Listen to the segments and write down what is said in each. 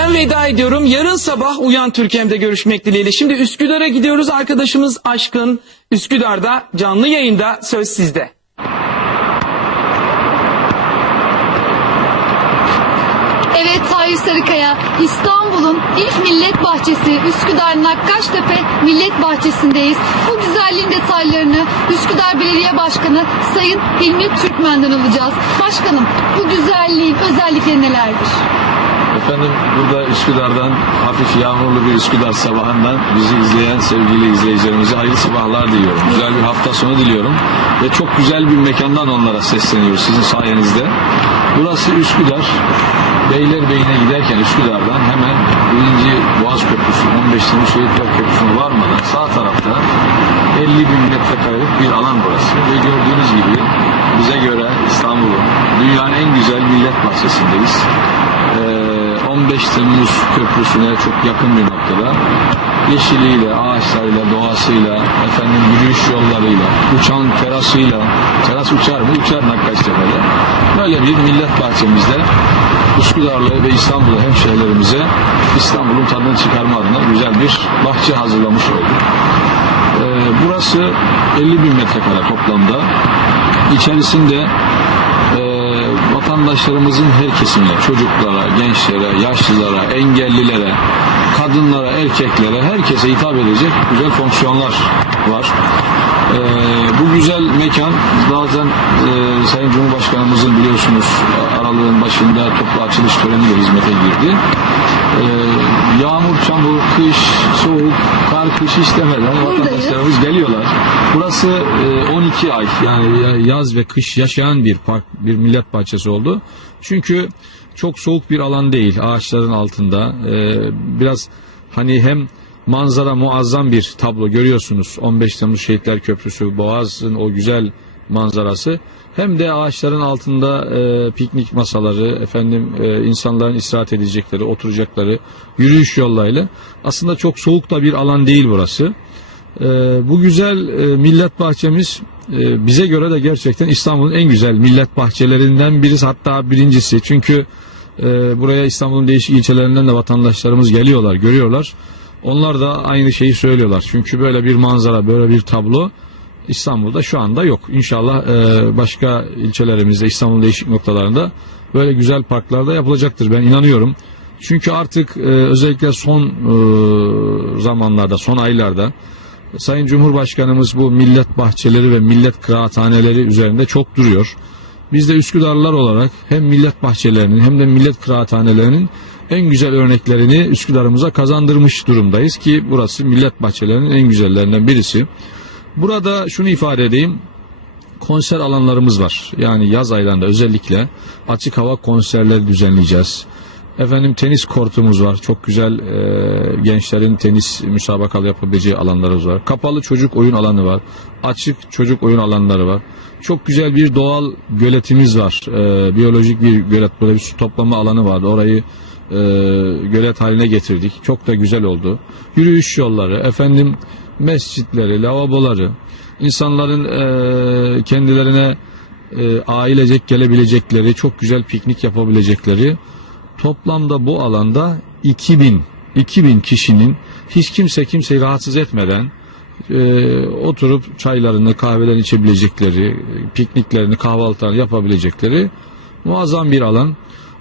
Ben veda ediyorum. Yarın sabah Uyan Türkiye'mde görüşmek dileğiyle. Şimdi Üsküdar'a gidiyoruz. Arkadaşımız Aşkın Üsküdar'da canlı yayında, söz sizde. Evet Tahir Sarıkaya, İstanbul'un ilk millet bahçesi Üsküdar Nakkaştepe Millet Bahçesi'ndeyiz. Bu güzelliğin detaylarını Üsküdar Belediye Başkanı Sayın Hilmi Türkmen'den alacağız. Başkanım, bu güzelliğin özellikleri nelerdir? Efendim, burada Üsküdar'dan, hafif yağmurlu bir Üsküdar sabahından bizi izleyen sevgili izleyicilerimize hayırlı sabahlar diliyorum. Güzel bir hafta sonu diliyorum. Ve çok güzel bir mekandan onlara sesleniyoruz sizin sayenizde. Burası Üsküdar. Beylerbeyi'ne giderken Üsküdar'dan hemen 1. Boğaz Köprüsü, 15 Temmuz Şehitler Köprüsü'ne varmadan sağ tarafta 50 bin metrekarelik bir alan burası. Ve gördüğünüz gibi bize göre İstanbul'un, dünyanın en güzel millet bahçesindeyiz. 15 Temmuz Köprüsü'ne çok yakın bir noktada yeşiliyle, ağaçlarıyla, doğasıyla, efendim yürüyüş yollarıyla, uçan terasıyla, teras uçar mı? Uçar Nakkaştepe'de. Böyle bir millet bahçemizde Üsküdarlı ve İstanbul'lu hemşehrilerimize İstanbul'un tadını çıkarma adına güzel bir bahçe hazırlamış olduk. Burası 50 bin metrekare toplamda. İçerisinde vatandaşlarımızın her kesimine, çocuklara, gençlere, yaşlılara, engellilere, kadınlara, erkeklere, herkese hitap edecek güzel fonksiyonlar var. Bu güzel mekan zaten Sayın Cumhurbaşkanımızın biliyorsunuz aralığın başında toplu açılış töreniyle hizmete girdi. Yağmur, çamur, kış, soğuk, kar, kış istemeden vatandaşlarımız geliyorlar. Burası 12 ay yani yaz ve kış yaşayan bir park, bir millet bahçesi oldu. Çünkü çok soğuk bir alan değil, ağaçların altında. Biraz hani hem manzara muazzam bir tablo görüyorsunuz. 15 Temmuz Şehitler Köprüsü, Boğaz'ın o güzel manzarası. Hem de ağaçların altında piknik masaları, efendim insanların istirahat edecekleri, oturacakları, yürüyüş yollarıyla. Aslında çok soğuk da bir alan değil burası. Bu güzel millet bahçemiz bize göre de gerçekten İstanbul'un en güzel millet bahçelerinden birisi, hatta birincisi. Çünkü buraya İstanbul'un değişik ilçelerinden de vatandaşlarımız geliyorlar, görüyorlar. Onlar da aynı şeyi söylüyorlar. Çünkü böyle bir manzara, böyle bir tablo İstanbul'da şu anda yok. İnşallah başka ilçelerimizde, İstanbul'un değişik noktalarında böyle güzel parklarda yapılacaktır. Ben inanıyorum. Çünkü artık özellikle son zamanlarda, son aylarda Sayın Cumhurbaşkanımız bu millet bahçeleri ve millet kıraathaneleri üzerinde çok duruyor. Biz de Üsküdarlılar olarak hem millet bahçelerinin hem de millet kıraathanelerinin en güzel örneklerini Üsküdar'ımıza kazandırmış durumdayız ki burası millet bahçelerinin en güzellerinden birisi. Burada şunu ifade edeyim, konser alanlarımız var. Yani yaz aylarında özellikle açık hava konserleri düzenleyeceğiz. Efendim tenis kortumuz var. Çok güzel gençlerin tenis müsabakalı yapabileceği alanlarımız var. Kapalı çocuk oyun alanı var. Açık çocuk oyun alanları var. Çok güzel bir doğal göletimiz var. Biyolojik bir gölet, böyle bir su toplama alanı vardı. Orayı gölet haline getirdik. Çok da güzel oldu. Yürüyüş yolları, efendim mescitleri, lavaboları, insanların kendilerine ailecek gelebilecekleri, çok güzel piknik yapabilecekleri, toplamda bu alanda 2000 kişinin hiç kimseyi rahatsız etmeden oturup çaylarını, kahvelerini içebilecekleri, pikniklerini, kahvaltılarını yapabilecekleri muazzam bir alan.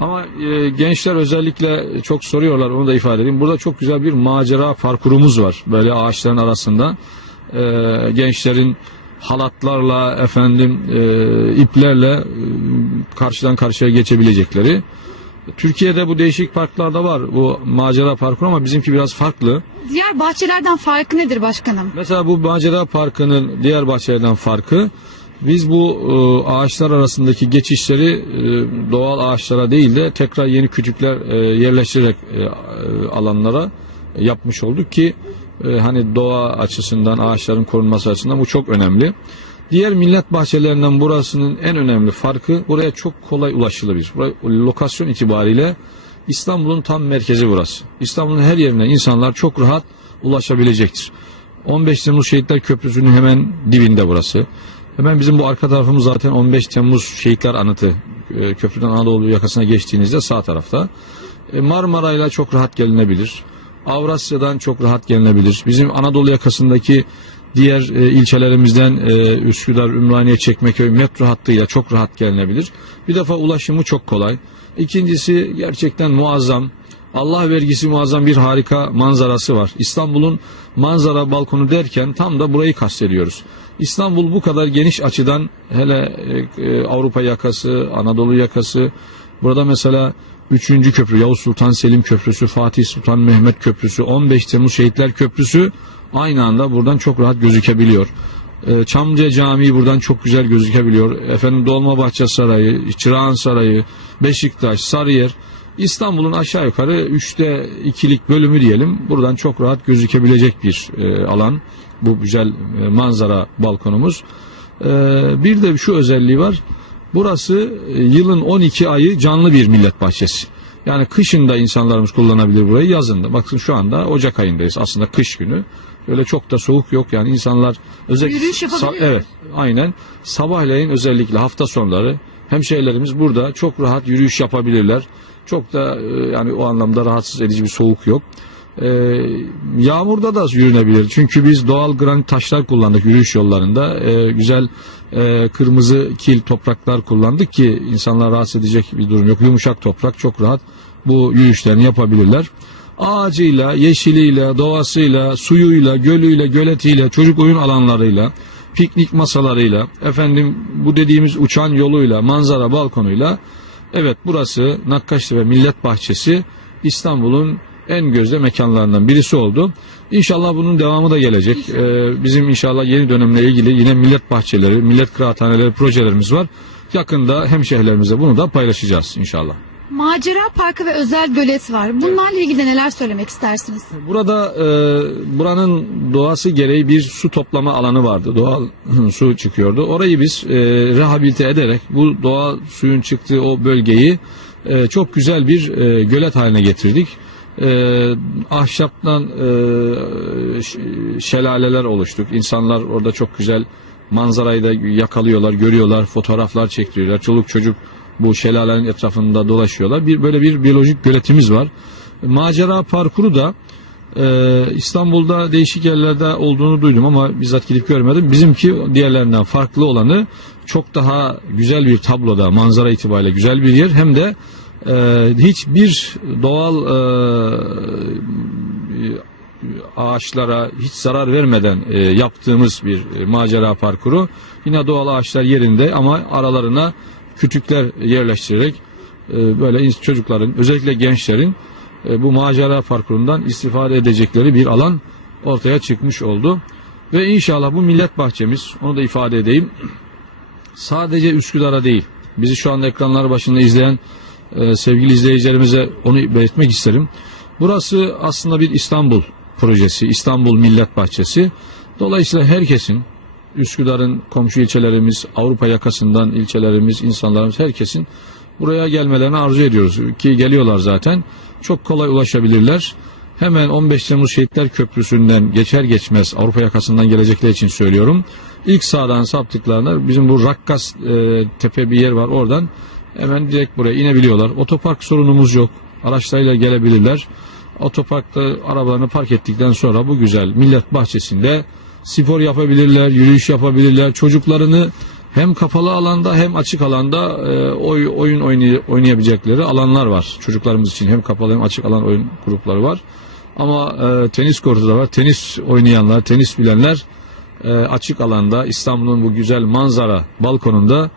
Ama gençler özellikle çok soruyorlar, onu da ifade edeyim. Burada çok güzel bir macera parkurumuz var. Böyle ağaçların arasında gençlerin halatlarla, efendim iplerle karşıdan karşıya geçebilecekleri. Türkiye'de bu değişik parklarda var bu macera parkuru ama bizimki biraz farklı. Diğer bahçelerden farkı nedir başkanım? Mesela bu macera parkının diğer bahçelerden farkı, biz bu ağaçlar arasındaki geçişleri doğal ağaçlara değil de tekrar yeni kütükler yerleştirerek alanlara yapmış olduk ki hani doğa açısından, ağaçların korunması açısından bu çok önemli. Diğer millet bahçelerinden burasının en önemli farkı, buraya çok kolay ulaşılabilir. Lokasyon itibariyle İstanbul'un tam merkezi burası. İstanbul'un her yerine insanlar çok rahat ulaşabilecektir. 15 Temmuz Şehitler Köprüsü'nün hemen dibinde burası. Hemen bizim bu arka tarafımız zaten 15 Temmuz Şehitler Anıtı. Köprüden Anadolu yakasına geçtiğinizde sağ tarafta. Marmara'yla çok rahat gelinebilir. Avrasya'dan çok rahat gelinebilir. Bizim Anadolu yakasındaki diğer ilçelerimizden Üsküdar, Ümraniye, Çekmeköy metro hattıyla çok rahat gelinebilir. Bir defa ulaşımı çok kolay. İkincisi gerçekten muazzam. Allah vergisi muazzam bir harika manzarası var. İstanbul'un manzara balkonu derken tam da burayı kastediyoruz. İstanbul bu kadar geniş açıdan, hele Avrupa yakası, Anadolu yakası, burada mesela 3. köprü, Yavuz Sultan Selim Köprüsü, Fatih Sultan Mehmet Köprüsü, 15 Temmuz Şehitler Köprüsü aynı anda buradan çok rahat gözükebiliyor. Çamlıca Camii buradan çok güzel gözükebiliyor. Dolmabahçe Sarayı, Çırağan Sarayı, Beşiktaş, Sarıyer, İstanbul'un aşağı yukarı 3'te 2'lik bölümü diyelim. Buradan çok rahat gözükebilecek bir alan. Bu güzel manzara balkonumuz. Bir de şu özelliği var. Burası yılın 12 ayı canlı bir millet bahçesi. Yani kışın da insanlarımız kullanabilir burayı, yazın da. Bakın şu anda Ocak ayındayız. Aslında kış günü. Öyle çok da soğuk yok. Yani insanlar özellikle yürüyüş yapabiliyor. evet, aynen. Sabahleyin özellikle hafta sonları hemşehrilerimiz burada çok rahat yürüyüş yapabilirler. Çok da yani o anlamda rahatsız edici bir soğuk yok. Yağmurda da yürünebilir. Çünkü biz doğal granit taşlar kullandık yürüyüş yollarında. Güzel kırmızı kil topraklar kullandık ki insanlar rahatsız edecek bir durum yok. Yumuşak toprak, çok rahat bu yürüyüşlerini yapabilirler. Ağacıyla, yeşiliyle, doğasıyla, suyuyla, gölüyle, göletiyle, çocuk oyun alanlarıyla, piknik masalarıyla, bu dediğimiz uçan yoluyla, manzara balkonuyla, evet, burası Nakkaştepe Millet Bahçesi İstanbul'un en gözde mekanlarından birisi oldu. İnşallah bunun devamı da gelecek. Bizim inşallah yeni dönemle ilgili yine millet bahçeleri, millet kıraathaneleri projelerimiz var. Yakında hemşehrilerimizle bunu da paylaşacağız inşallah. Macera Parkı ve özel gölet var. Bunlarla ilgili neler söylemek istersiniz? Burada buranın doğası gereği bir su toplama alanı vardı. Doğal su çıkıyordu. Orayı biz rehabilite ederek bu doğal suyun çıktığı o bölgeyi çok güzel bir gölet haline getirdik. Ahşaptan şelaleler oluştuk. İnsanlar orada çok güzel manzarayı da yakalıyorlar, görüyorlar, fotoğraflar çektiriyorlar. Çoluk çocuk bu şelalenin etrafında dolaşıyorlar. Böyle bir biyolojik göletimiz var. Macera parkuru da İstanbul'da değişik yerlerde olduğunu duydum ama bizzat gidip görmedim. Bizimki diğerlerinden farklı olanı, çok daha güzel bir tabloda, manzara itibariyle güzel bir yer. Hem de hiçbir doğal ağaçlara hiç zarar vermeden yaptığımız bir macera parkuru. Yine doğal ağaçlar yerinde ama aralarına kütükler yerleştirerek böyle çocukların, özellikle gençlerin bu macera parkurundan istifade edecekleri bir alan ortaya çıkmış oldu. Ve inşallah bu millet bahçemiz, onu da ifade edeyim, sadece Üsküdar'a değil, bizi şu anda ekranlar başında izleyen sevgili izleyicilerimize onu belirtmek isterim. Burası aslında bir İstanbul projesi, İstanbul Millet Bahçesi. Dolayısıyla herkesin, Üsküdar'ın komşu ilçelerimiz, Avrupa yakasından ilçelerimiz, insanlarımız, herkesin buraya gelmelerini arzu ediyoruz. Ki geliyorlar zaten. Çok kolay ulaşabilirler. Hemen 15 Temmuz Şehitler Köprüsü'nden geçer geçmez, Avrupa yakasından gelecekler için söylüyorum, İlk sağdan saptıklarında bizim bu Rakkas tepe bir yer var, oradan hemen direkt buraya inebiliyorlar. Otopark sorunumuz yok. Araçlarıyla gelebilirler. Otoparkta arabalarını park ettikten sonra bu güzel millet bahçesinde spor yapabilirler, yürüyüş yapabilirler. Çocuklarını hem kapalı alanda hem açık alanda oyun oynayabilecekleri alanlar var. Çocuklarımız için hem kapalı hem açık alan oyun grupları var. Ama tenis kortu da var. Tenis oynayanlar, tenis bilenler açık alanda İstanbul'un bu güzel manzara balkonunda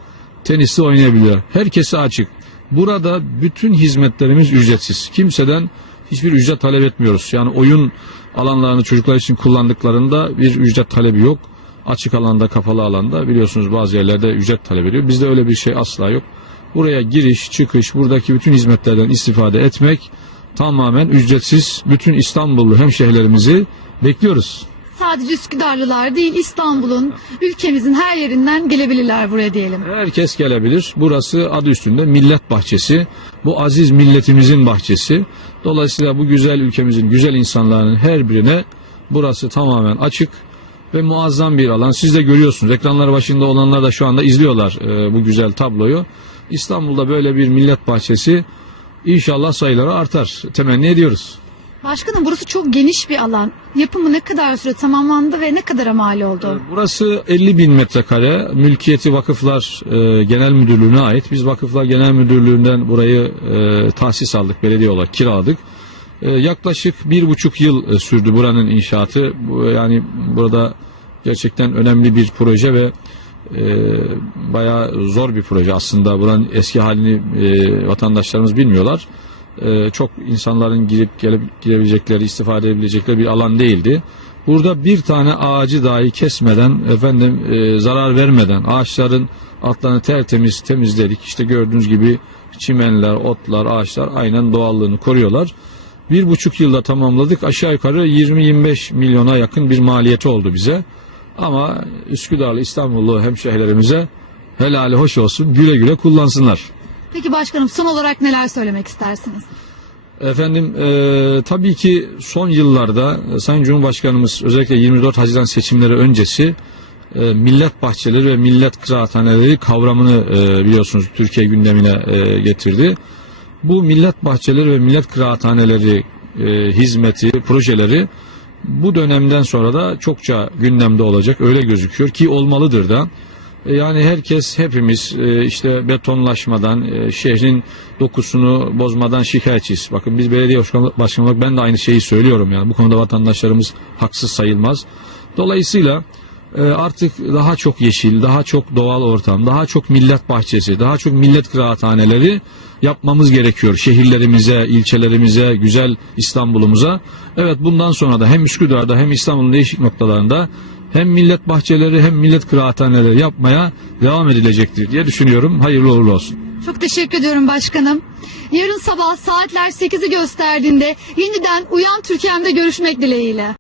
tenisi oynayabiliyor. Herkese açık. Burada bütün hizmetlerimiz ücretsiz. Kimseden hiçbir ücret talep etmiyoruz. Yani oyun alanlarını çocuklar için kullandıklarında bir ücret talebi yok. Açık alanda, kapalı alanda biliyorsunuz bazı yerlerde ücret talep ediyor. Bizde öyle bir şey asla yok. Buraya giriş, çıkış, buradaki bütün hizmetlerden istifade etmek tamamen ücretsiz. Bütün İstanbullu hemşehrilerimizi bekliyoruz. Sadece Üsküdarlılar değil, İstanbul'un, ülkemizin her yerinden gelebilirler buraya diyelim. Herkes gelebilir. Burası adı üstünde millet bahçesi. Bu aziz milletimizin bahçesi. Dolayısıyla bu güzel ülkemizin güzel insanların her birine burası tamamen açık ve muazzam bir alan. Siz de görüyorsunuz. Ekranlar başında olanlar da şu anda izliyorlar bu güzel tabloyu. İstanbul'da böyle bir millet bahçesi İnşallah sayıları artar. Temenni ediyoruz. Başkanım, burası çok geniş bir alan. Yapımı ne kadar süre tamamlandı ve ne kadara mal oldu? Burası 50.000 metrekare. Mülkiyeti Vakıflar Genel Müdürlüğü'ne ait. Biz Vakıflar Genel Müdürlüğü'nden burayı tahsis aldık, belediye olarak kiraladık. Yaklaşık 1,5 yıl sürdü buranın inşaatı. Yani burada gerçekten önemli bir proje ve bayağı zor bir proje aslında. Buranın eski halini vatandaşlarımız bilmiyorlar. Çok insanların girebilecekleri, istifade edebilecekleri bir alan değildi. Burada bir tane ağacı dahi kesmeden, zarar vermeden ağaçların altlarını tertemiz temizledik. İşte gördüğünüz gibi çimenler, otlar, ağaçlar aynen doğallığını koruyorlar. 1,5 yılda tamamladık. Aşağı yukarı 20-25 milyona yakın bir maliyeti oldu bize. Ama Üsküdarlı, İstanbullu hemşehrilerimize helali hoş olsun, güle güle kullansınlar. Peki başkanım, son olarak neler söylemek istersiniz? Tabii ki son yıllarda Sayın Cumhurbaşkanımız özellikle 24 Haziran seçimleri öncesi millet bahçeleri ve millet kıraathaneleri kavramını biliyorsunuz Türkiye gündemine getirdi. Bu millet bahçeleri ve millet kıraathaneleri hizmeti, projeleri bu dönemden sonra da çokça gündemde olacak, öyle gözüküyor ki olmalıdır da. Yani hepimiz işte betonlaşmadan, şehrin dokusunu bozmadan şikayetçiyiz. Bakın biz belediye başkanı olarak ben de aynı şeyi söylüyorum, yani bu konuda vatandaşlarımız haksız sayılmaz. Dolayısıyla artık daha çok yeşil, daha çok doğal ortam, daha çok millet bahçesi, daha çok millet kıraathaneleri yapmamız gerekiyor şehirlerimize, ilçelerimize, güzel İstanbul'umuza. Evet, bundan sonra da hem Üsküdar'da hem İstanbul'un değişik noktalarında hem millet bahçeleri hem millet kıraathaneleri yapmaya devam edilecektir diye düşünüyorum. Hayırlı uğurlu olsun. Çok teşekkür ediyorum başkanım. Yarın sabah saatler 8'i gösterdiğinde yeniden Uyan Türkiye'mde görüşmek dileğiyle.